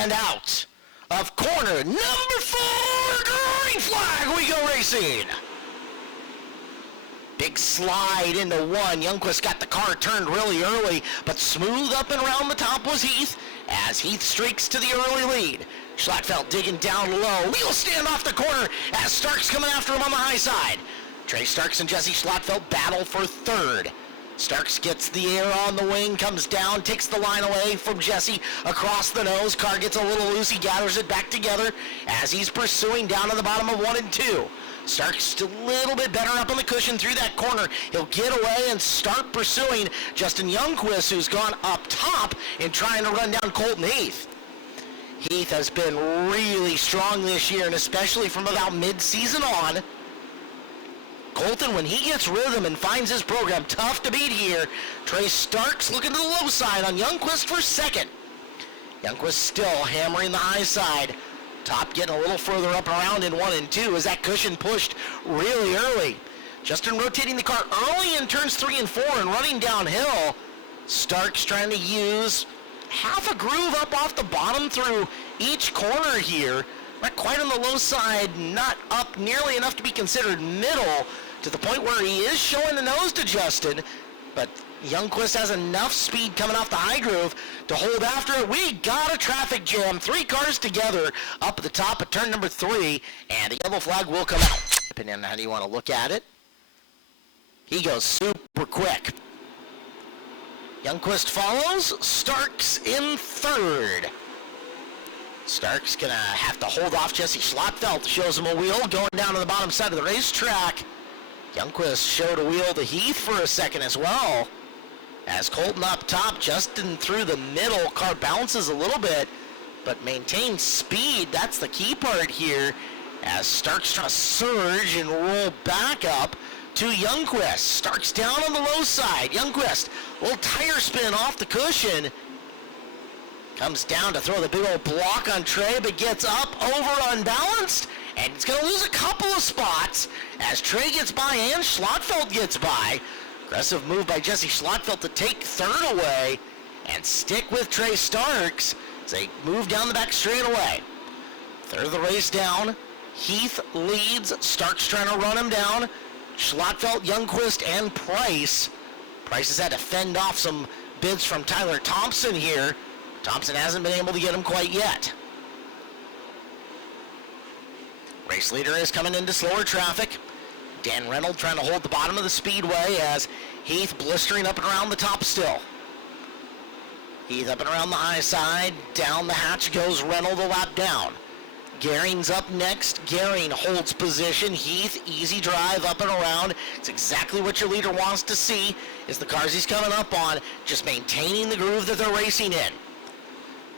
And out of corner number 4, green flag, we go racing. Big slide into 1. Youngquist got the car turned really early, but smooth up and around the top was Heath, as Heath streaks to the early lead. Schlattfeld digging down low. Wheel stand off the corner as Starks coming after him on the high side. Trey Starks and Jesse Schlattfeld battle for third. Starks gets the air on the wing, comes down, takes the line away from Jesse across the nose. Car gets a little loose. He gathers it back together as he's pursuing down to the bottom of 1 and 2. Starks a little bit better up on the cushion through that corner. He'll get away and start pursuing Justin Youngquist, who's gone up top and trying to run down Colton Heath. Heath has been really strong this year, and especially from about mid-season on. Colton, when he gets rhythm and finds his program, tough to beat here. Trey Starks looking to the low side on Youngquist for second. Youngquist still hammering the high side. Top getting a little further up and around in 1 and 2 as that cushion pushed really early. Justin rotating the car early in turns 3 and 4 and running downhill. Starks trying to use half a groove up off the bottom through each corner here. Not quite on the low side, not up nearly enough to be considered middle, to the point where he is showing the nose to Justin, but Youngquist has enough speed coming off the high groove to hold after it. We got a traffic jam, 3 cars together up at the top of turn number 3, and the yellow flag will come out. Depending on how you want to look at it. He goes super quick. Youngquist follows, Starks in third. Starks gonna have to hold off Jesse Schlattfeld, shows him a wheel going down to the bottom side of the racetrack. Youngquist showed a wheel to Heath for a second as well. As Colton up top, Justin through the middle, car bounces a little bit, but maintains speed. That's the key part here, as Starks trying to surge and roll back up to Youngquist. Starks down on the low side. Youngquist, a little tire spin off the cushion. Comes down to throw the big old block on Trey, but gets up over unbalanced, and it's going to lose a couple of spots as Trey gets by and Schlattfeld gets by. Aggressive move by Jesse Schlattfeld to take third away and stick with Trey Starks as they move down the back straightaway. Third of the race down. Heath leads. Starks trying to run him down. Schlattfeld, Youngquist, and Price. Price has had to fend off some bids from Tyler Thompson here. Thompson hasn't been able to get him quite yet. Race leader is coming into slower traffic. Dan Reynolds trying to hold the bottom of the speedway as Heath blistering up and around the top still. Heath up and around the high side. Down the hatch goes Reynolds a lap down. Gehring's up next. Gehring holds position. Heath, easy drive up and around. It's exactly what your leader wants to see, is the cars he's coming up on just maintaining the groove that they're racing in.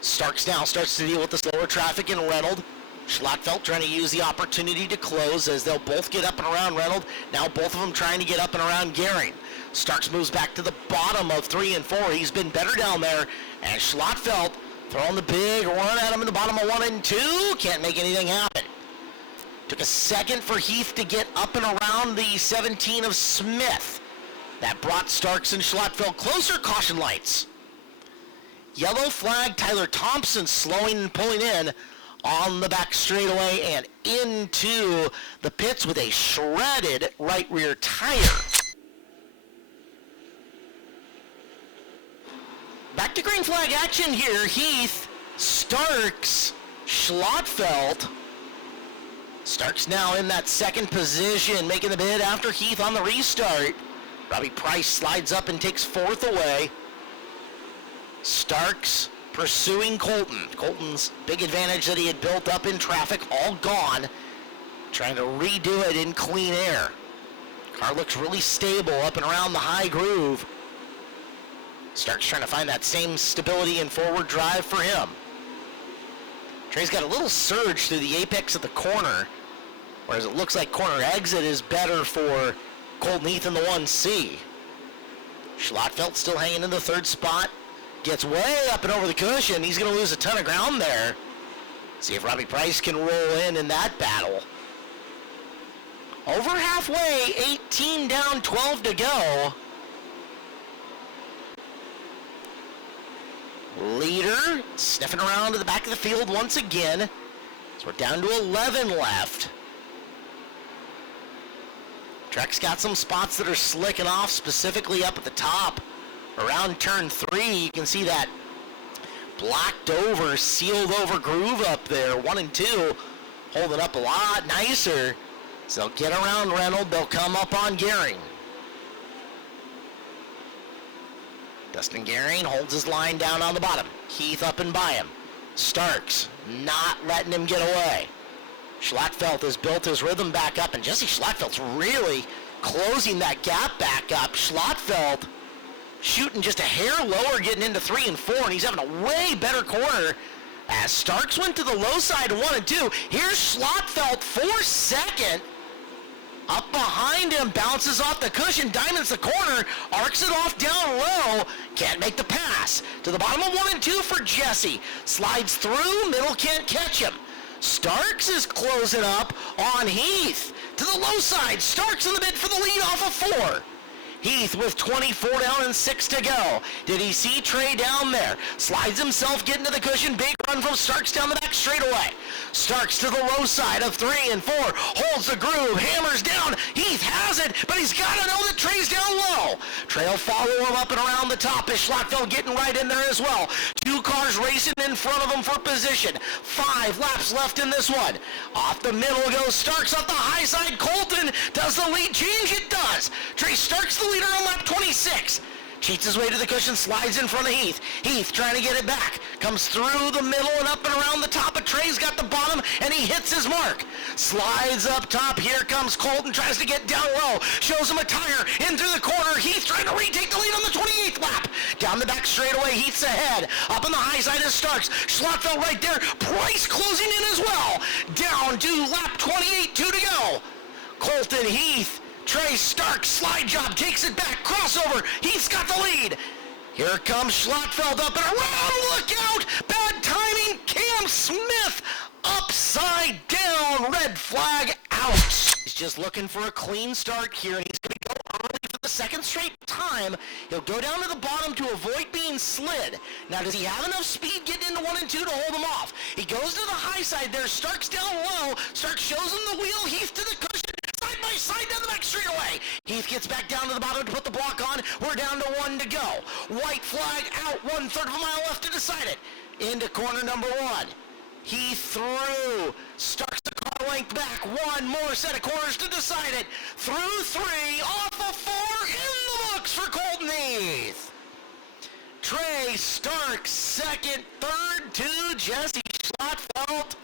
Starks now starts to deal with the slower traffic in Reynolds. Schlattfeld trying to use the opportunity to close as they'll both get up and around Reynolds. Now both of them trying to get up and around Gehring. Starks moves back to the bottom of 3 and 4. He's been better down there. And Schlattfeld throwing the big run at him in the bottom of 1 and 2. Can't make anything happen. Took a second for Heath to get up and around the 17 of Smith. That brought Starks and Schlattfeld closer. Caution lights. Yellow flag, Tyler Thompson slowing and pulling in on the back straightaway and into the pits with a shredded right rear tire. Back to green flag action here. Heath, Starks, Schlattfeld. Starks now in that second position, making the bid after Heath on the restart. Robbie Price slides up and takes fourth away. Starks pursuing Colton. Colton's big advantage that he had built up in traffic, all gone. Trying to redo it in clean air. Car looks really stable up and around the high groove. Starks trying to find that same stability and forward drive for him. Trey's got a little surge through the apex of the corner, whereas it looks like corner exit is better for Colton Heath in the 1C. Schlattfeld still hanging in the third spot. Gets way up and over the cushion. He's going to lose a ton of ground there. See if Robbie Price can roll in that battle. Over halfway, 18 down, 12 to go. Leader sniffing around to the back of the field once again. So we're down to 11 left. Track's got some spots that are slicking off, specifically up at the top. Around turn 3, you can see that blacked over, sealed over groove up there. 1 and 2 holding up a lot nicer. So they'll get around Reynolds, they'll come up on Gehring. Dustin Gehring holds his line down on the bottom. Heath up and by him. Starks not letting him get away. Schlattfeld has built his rhythm back up, and Jesse Schlattfeld's really closing that gap back up. Schlattfeld shooting just a hair lower, getting into 3 and 4, and he's having a way better corner as Starks went to the low side 1 and 2. Here's Schlattfeld for second. Up behind him, bounces off the cushion, diamonds the corner, arcs it off down low, can't make the pass. To the bottom of 1 and 2 for Jesse. Slides through, middle can't catch him. Starks is closing up on Heath. To the low side, Starks in the mid for the lead off of 4. Heath with 24 down and 6 to go. Did he see Trey down there? Slides himself, getting to the cushion. Big run from Starks down the back straightaway. Starks to the low side of 3 and 4. Holds the groove, hammers down. Heath has it, but he's got to know that Trey's down low. Trey will follow him up and around the top as Schlattfeld getting right in there as well. 2 cars racing in front of him for position. 5 laps left in this one. Off the middle goes Starks up the high side. Colton, does the lead change? It does. Trey Starks the leader on lap 26. Cheats his way to the cushion, slides in front of Heath. Heath trying to get it back. Comes through the middle and up and around the top, but Trey's got the bottom, and he hits his mark. Slides up top. Here comes Colton, tries to get down low. Shows him a tire in through the corner. Heath trying to retake the lead on the 28th lap. Down the back straightaway, Heath's ahead. Up on the high side is Starks. Schlattfeld right there. Price closing in as well. Down to lap 28, 2 to go. Colton, Heath, Trey Starks, slide job, takes it back, crossover, Heath's got the lead. Here comes Schlattfeld up and around, look out, bad timing, Cam Smith, upside down, red flag out. He's just looking for a clean start here, and he's going to go early for the second straight time. He'll go down to the bottom to avoid being slid. Now, does he have enough speed getting into 1 and 2 to hold him off? He goes to the high side there, Starks down low, Starks shows him the wheel, Heath to the cushion, side by side down the back straightaway. Heath gets back down to the bottom to put the block on. We're down to 1 to go. White flag out, 1/3 of a mile left to decide it. Into corner number 1. Heath through. Starks the car length back. 1 more set of corners to decide it. Through 3, off of 4, in the books for Colton Heath. Trey Starks second, third to Jesse Schlattfeld.